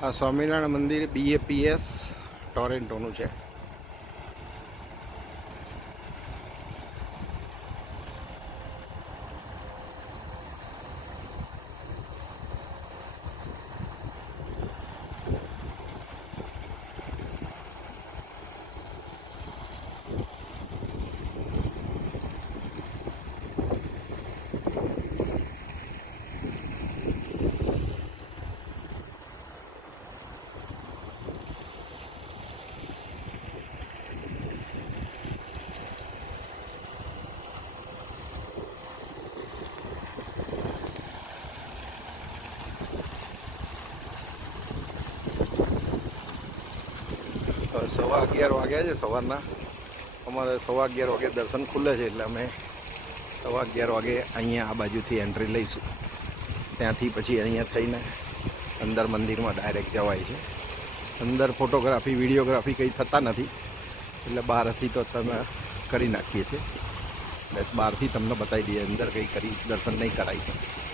આ સ્વામિનારાયણ મંદિર BAPS ટોરેન્ટોનું છે. સવા 11 વાગ્યા છે સવારના. અમારે સવા 11 વાગે દર્શન ખુલે છે એટલે અમે સવા 11 વાગે અહીંયા આ બાજુથી એન્ટ્રી લઈશું. ત્યાંથી પછી અહીંયા થઈને અંદર મંદિરમાં ડાયરેક્ટ જવાય છે. અંદર ફોટોગ્રાફી વિડીયોગ્રાફી કંઈ થતા નથી એટલે બહારથી તો તમે કરી નાખીએ છીએ. એટલે બહારથી તમને બતાવી દઈએ, અંદર કંઈ કરી દર્શન નહીં કરાવી શકે.